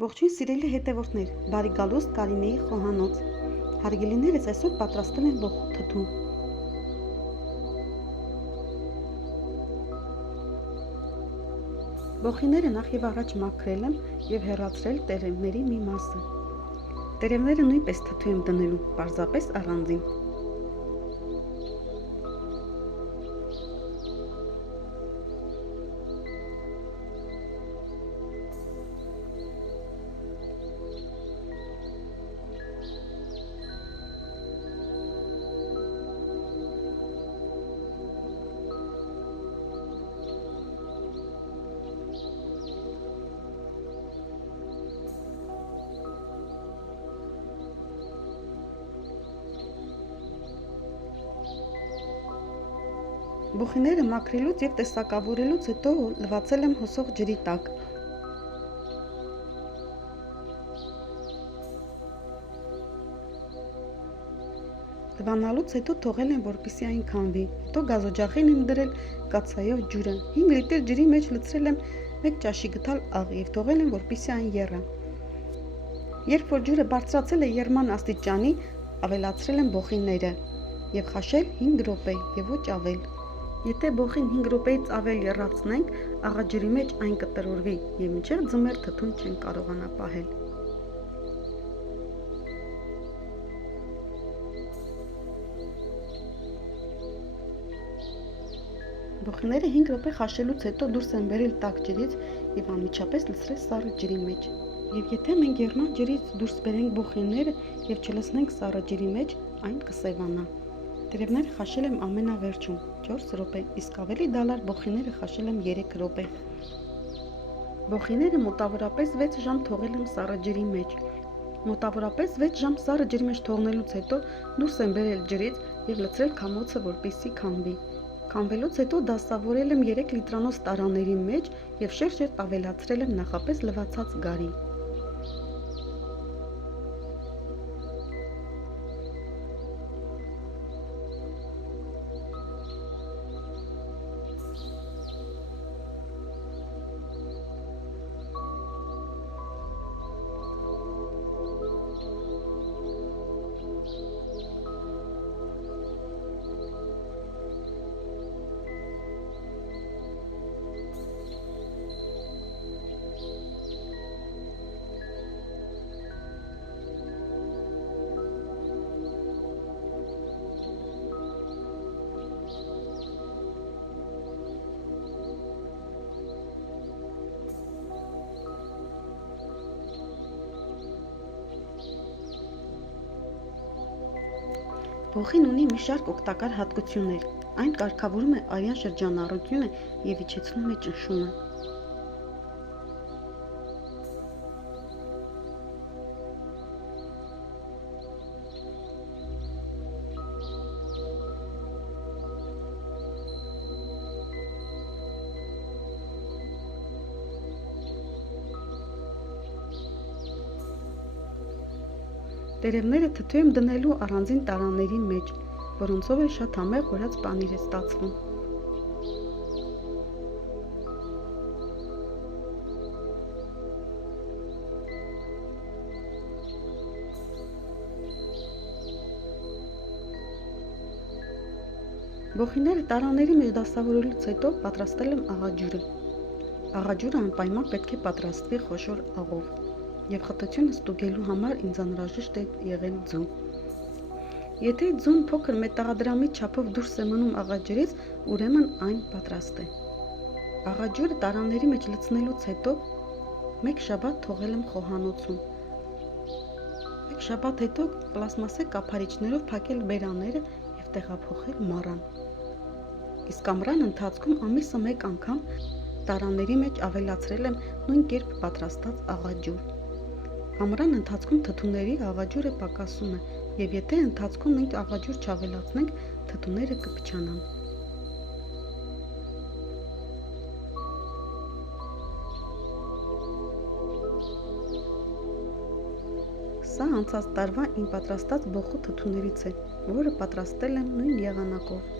Ողջույն սիրելի հետևորդներ, բարի գալուստ Կարինեի խոհանոց։ Հարգելիներս այսօր պատրաստել են բոխու թթու։ Բոխիները նախ եւ առաջ մաքրել եմ եւ հեռացրել տերևների մի մասը։ Տերևները նույնպես թթու եմ դնելու, պարզապես առանձին։ Բոխիները մաքրելուց եւ տեսակավորելուց հետո լվացել եմ հոսող ջրի տակ։ Լվանալուց հետո թողել եմ, որպեսզի այն քամվի։ Հետո գազօջախին եմ դրել կաթսայով ջուրը։ 5 լիտր ջրի մեջ լցրել եմ 1 ճաշի գդալ աղ եւ թողել եմ, որպեսզի այն եռա։ Երբ որ ջուրը բարձրացել է եռման աստիճանի, ավելացրել եմ բոխիները եւ խաշել 5 րոպե եւ ոչ ավել։ Եթե բոխին 5 րոպեից ավել եռացնենք, աղաջրի մեջ այն կտրորվի եւ մինչեւ ձմեռ թթուն չեն կարողանա պահել։ Բոխիները 5 րոպե խաշելուց հետո դուրս են բերել տաք ջրից եւ անմիջապես լցրել սառը ջրի մեջ։ Եվ եթե մենք եռման ջրից դուրս բերենք բոխիները եւ չլցնենք սառը ջրի մեջ, այն կսևանա։ Տերևները խաշել եմ ամենավերջում 4 րոպե, իսկ ավելի դալար բոխիները խաշել եմ 3 րոպե։ Բոխիները մոտավորապես 6 ժամ թողել եմ սառը ջրի մեջ։ Մոտավորապես 6 ժամ սառը ջրի մեջ թողնելուց հետո դուրս եմ բերել ջրից եւ լցրել քամոցը, որպեսզի քամվի։ Քամվելուց հետո դասավորել եմ 3 լիտրանոց տարաների մեջ եւ շերտ ավելացրել եմ նախապես լվացած գարի։ Բոխին ունի մի շարք օգտակար հատկություններ։ Այն կարգավորում է արյան շրջանառությունը եւ իջեցնում է ճնշումը։ Տերևները թթու եմ դնելու առանձին տարաների մեջ, որոնցով է շատ համեղ հորած պանիր է ստացվում։ Բոխիները տարաների մեջ դասավորելուց հետո պատրաստել եմ աղաջուրը։ Աղաջուրը անպայման պետք է պատրաստվի խոշոր աղով։ Եվ խտությունը ստուգելու համար ինձ անհրաժեշտ է եղել ձու։ Եթե ձուն փոքր մետաղադրամի չափով դուրս է մնում աղաջրից, ուրեմն այն պատրաստ է։ Աղաջուրը տարաների մեջ լցնելուց հետո 1 շաբաթ թողել եմ խոհանոցում։ 1 շաբաթ հետո պլաստմասե կափարիչներով փակել բերաները եւ տեղափոխել մառան։ Իսկ ամռան ընթացքում ամիսը 1 անգամ տարաների մեջ ավելացրել եմ նույն կերպ պատրաստած աղաջուր։ Ամռան ընթացքում թթուների աղաջուրը պակասում է, եւ եթե ընթացքում մենք աղաջուր չավելացնենք, թթուները կփչանան։ Սա անցած տարվա իմ պատրաստած բոխու թթուներից է, որը պատրաստել եմ նույն եղանակով։